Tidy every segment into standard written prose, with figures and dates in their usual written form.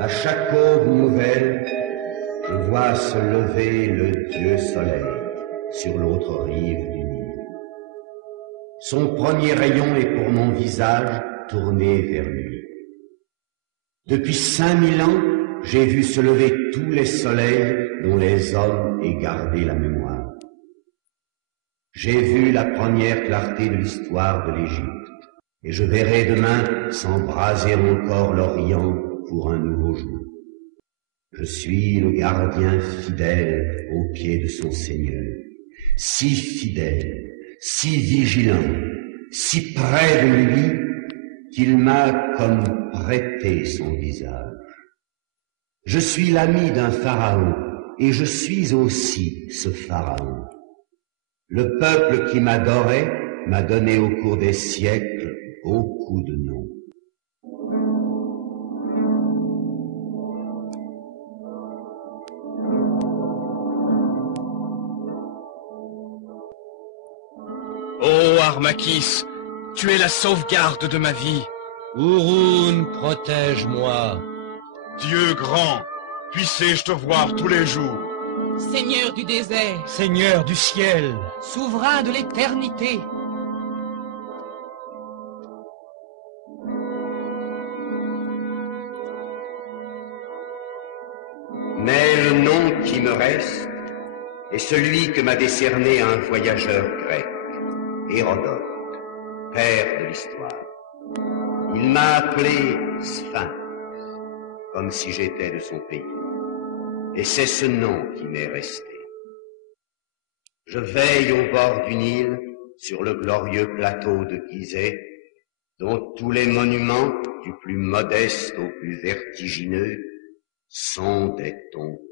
À chaque aube nouvelle, je vois se lever le Dieu Soleil sur l'autre rive du Nil. Son premier rayon est pour mon visage tourné vers lui. Depuis 5000 ans, j'ai vu se lever tous les soleils dont les hommes aient gardé la mémoire. J'ai vu la première clarté de l'histoire de l'Égypte, et je verrai demain s'embraser encore l'Orient pour un nouveau jour. Je suis le gardien fidèle aux pieds de son Seigneur, si fidèle, si vigilant, si près de lui, qu'il m'a comme prêté son visage. Je suis l'ami d'un pharaon, et je suis aussi ce pharaon. Le peuple qui m'adorait m'a donné au cours des siècles beaucoup de noms. Ô Harmakis, tu es la sauvegarde de ma vie. Ouroun, protège-moi. Dieu grand, puissé-je te voir tous les jours. Seigneur du désert, Seigneur du ciel, souverain de l'éternité. Mais le nom qui me reste est celui que m'a décerné un voyageur grec, Hérodote, père de l'histoire. Il m'a appelé Sphinx, comme si j'étais de son pays. Et c'est ce nom qui m'est resté. Je veille au bord du Nil, sur le glorieux plateau de Gizeh, dont tous les monuments, du plus modeste au plus vertigineux, sont des tombeaux.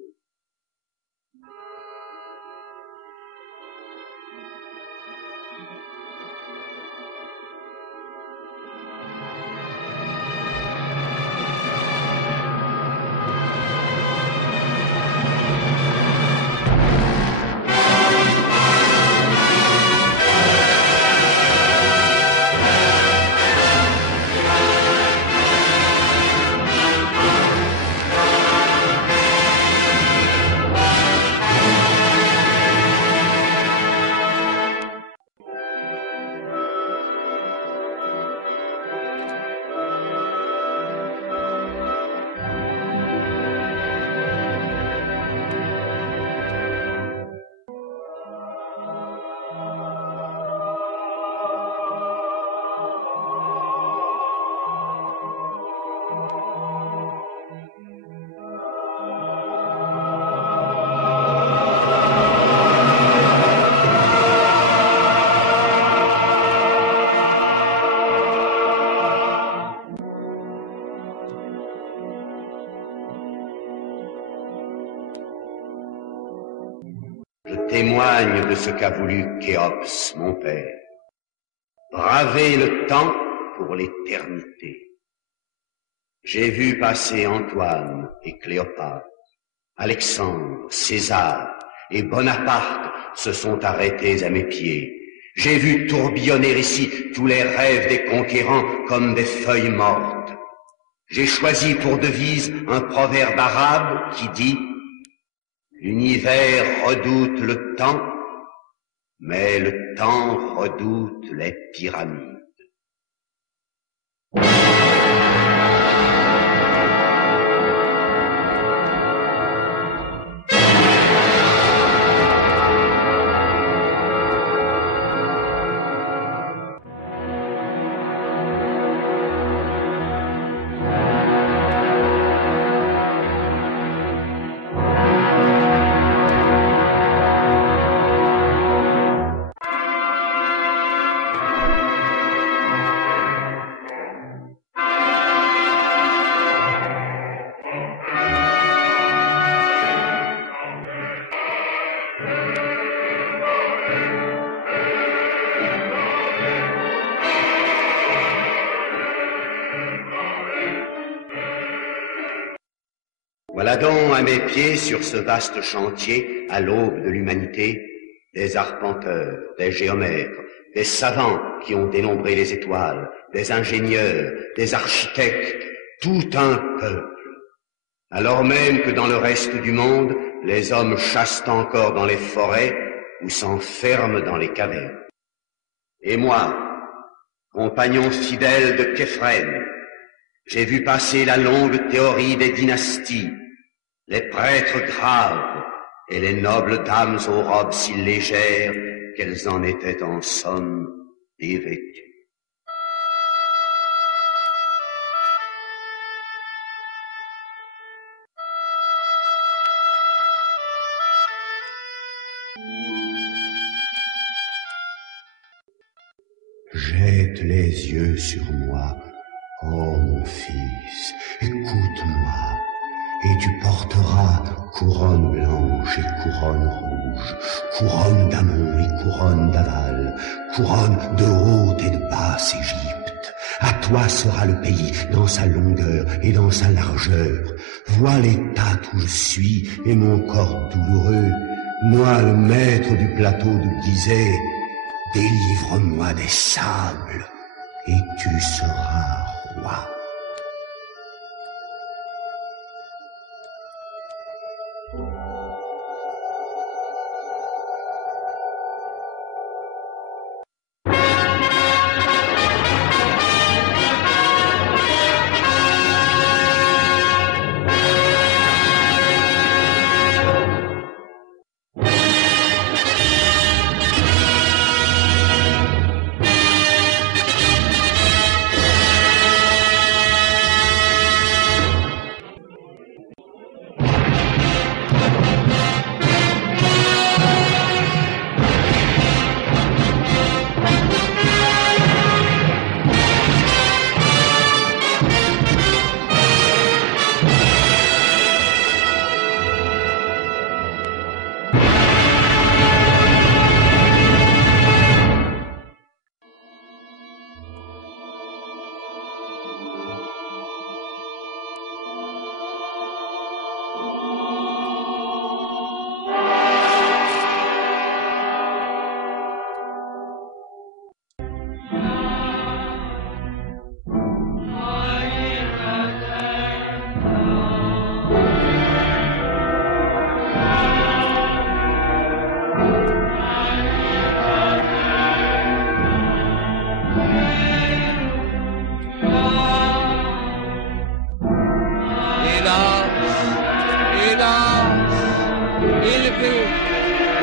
Témoigne de ce qu'a voulu Khéops, mon père. Braver le temps pour l'éternité. J'ai vu passer Antoine et Cléopâtre, Alexandre, César et Bonaparte se sont arrêtés à mes pieds. J'ai vu tourbillonner ici tous les rêves des conquérants comme des feuilles mortes. J'ai choisi pour devise un proverbe arabe qui dit: l'univers redoute le temps, mais le temps redoute les pyramides. Voilà donc à mes pieds, sur ce vaste chantier, à l'aube de l'humanité, des arpenteurs, des géomètres, des savants qui ont dénombré les étoiles, des ingénieurs, des architectes, tout un peuple. alors même que dans le reste du monde, les hommes chassent encore dans les forêts ou s'enferment dans les cavernes. Et moi, compagnon fidèle de Képhren, j'ai vu passer la longue théorie des dynasties, les prêtres graves et les nobles dames aux robes si légères qu'elles en étaient en somme dévêtues. Jette les yeux sur moi, ô mon fils, écoute-moi, et tu porteras couronne blanche et couronne rouge, couronne d'amont et couronne d'aval, couronne de haute et de basse Égypte. À toi sera le pays dans sa longueur et dans sa largeur. Vois l'état où je suis et mon corps douloureux. Moi, le maître du plateau de Gizeh, délivre-moi des sables et tu seras roi.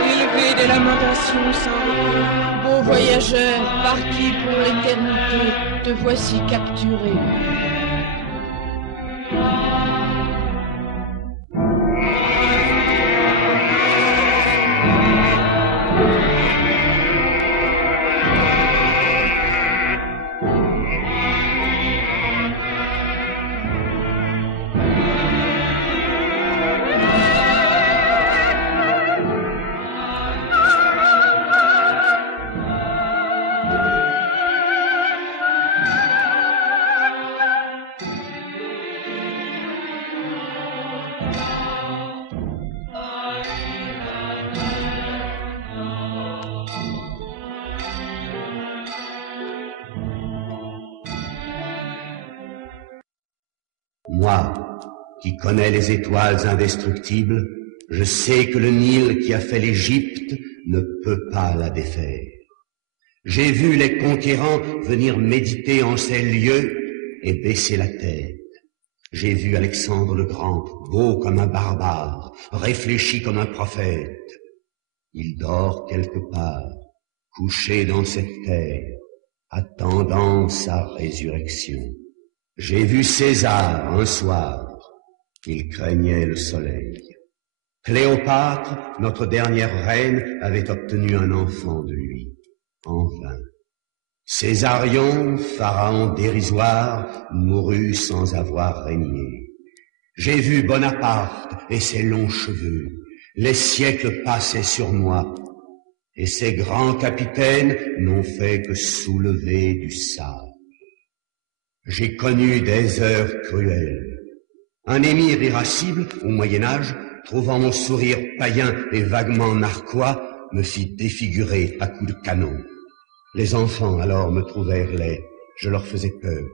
Élevez des lamentations sans repos. Ô voyageur, parti pour l'éternité, te voici capturé. Moi, qui connais les étoiles indestructibles, je sais que le Nil qui a fait l'Égypte ne peut pas la défaire. J'ai vu les conquérants venir méditer en ces lieux et baisser la tête. J'ai vu Alexandre le Grand, beau comme un barbare, réfléchi comme un prophète. Il dort quelque part, couché dans cette terre, attendant sa résurrection. J'ai vu César un soir, il craignait le soleil. Cléopâtre, notre dernière reine, avait obtenu un enfant de lui, en vain. Césarion, pharaon dérisoire, mourut sans avoir régné. J'ai vu Bonaparte et ses longs cheveux, les siècles passaient sur moi, et ces grands capitaines n'ont fait que soulever du sable. J'ai connu des heures cruelles. Un émir irascible, au Moyen-Âge, trouvant mon sourire païen et vaguement narquois, me fit défigurer à coups de canon. Les enfants alors me trouvèrent laid, je leur faisais peur.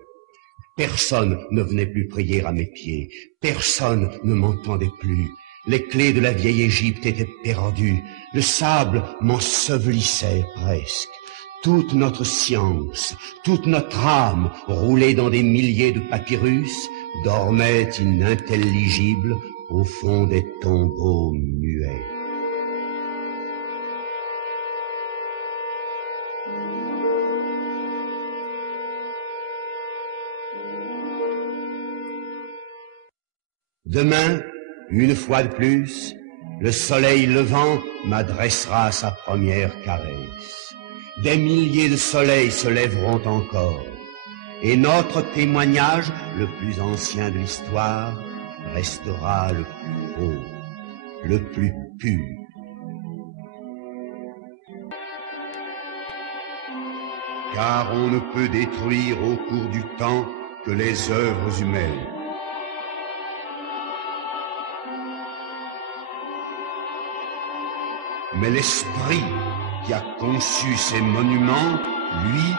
Personne ne venait plus prier à mes pieds. Personne ne m'entendait plus. Les clés de la vieille Égypte étaient perdues. Le sable m'ensevelissait presque. Toute notre science, toute notre âme, roulée dans des milliers de papyrus, dormait inintelligible au fond des tombeaux muets. Demain, une fois de plus, le soleil levant m'adressera sa première caresse. Des milliers de soleils se lèveront encore, et notre témoignage, le plus ancien de l'histoire, restera le plus haut, le plus pur. Car on ne peut détruire au cours du temps que les œuvres humaines. Mais l'esprit qui a conçu ces monuments, lui,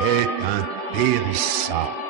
est impérissable.